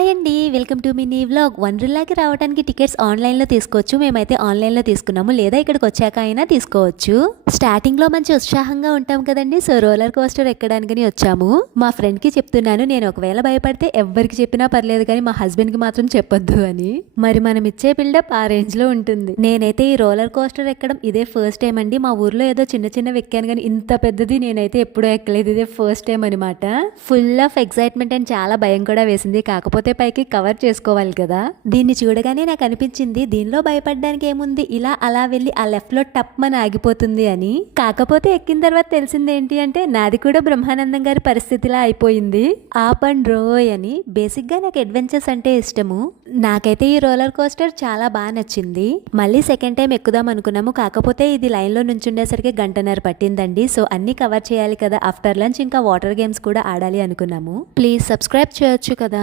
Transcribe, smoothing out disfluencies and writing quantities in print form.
Hi అండి, welcome to mini vlog. వండర్లాకి రావడానికి tickets ఆన్లైన్లో తీసుకోవచ్చు. మేమైతే ఆన్లైన్లో తీసుకున్నాము, లేదా ఇక్కడికి వచ్చాక అయినా తీసుకోవచ్చు. స్టార్టింగ్లో మంచి ఉత్సాహంగా ఉంటాం కదండి, సో రోలర్ కోస్టర్ ఎక్కడానికి వచ్చాము. మా ఫ్రెండ్కి చెప్తున్నాను, నేను ఒకవేళ భయపడితే ఎవ్వరికి చెప్పినా పర్లేదు కానీ మా హస్బెండ్కి మాత్రం చెప్పొద్దు అని. మరి మనం ఇచ్చే బిల్డప్ ఆ రేంజ్లో ఉంటుంది. నేనైతే ఈ రోలర్ కోస్టర్ ఎక్కడం ఇదే ఫస్ట్ టైం అండి. మా ఊర్లో ఏదో చిన్న చిన్న ఎక్కాను కానీ ఇంత పెద్దది నేనైతే ఎప్పుడూ ఎక్కలేదు. ఇదే ఫస్ట్ టైం అనమాట. ఫుల్ ఆఫ్ ఎక్సైట్మెంట్ అండ్ చాలా భయం కూడా వేసింది. కాకపోతే పైకి కవర్ చేసుకోవాలి కదా. దీన్ని చూడగానే నాకు అనిపించింది, దీనిలో భయపడడానికి ఏముంది, ఇలా అలా వెళ్ళి ఆ లెఫ్ట్ లో టప్ మన ఆగిపోతుంది అని. కాకపోతే ఎక్కిన తర్వాత తెలిసింది ఏంటి అంటే, నాది కూడా బ్రహ్మానందం గారి పరిస్థితిలా అయిపోయింది. ఆప్ అండ్ రోయ్ అని. బేసిక్ గా నాకు అడ్వెంచర్స్ అంటే ఇష్టము. నాకైతే ఈ రోలర్ కోస్టర్ చాలా బాగా నచ్చింది. మళ్ళీ సెకండ్ టైం ఎక్కుదాం అనుకున్నాము, కాకపోతే ఇది లైన్ లో నుంచుండేసరికి గంటన్నర పట్టిందండి. సో అన్ని కవర్ చేయాలి కదా. ఆఫ్టర్ లంచ్ ఇంకా వాటర్ గేమ్స్ కూడా ఆడాలి అనుకున్నాము. ప్లీజ్ సబ్స్క్రైబ్ చేయొచ్చు కదా.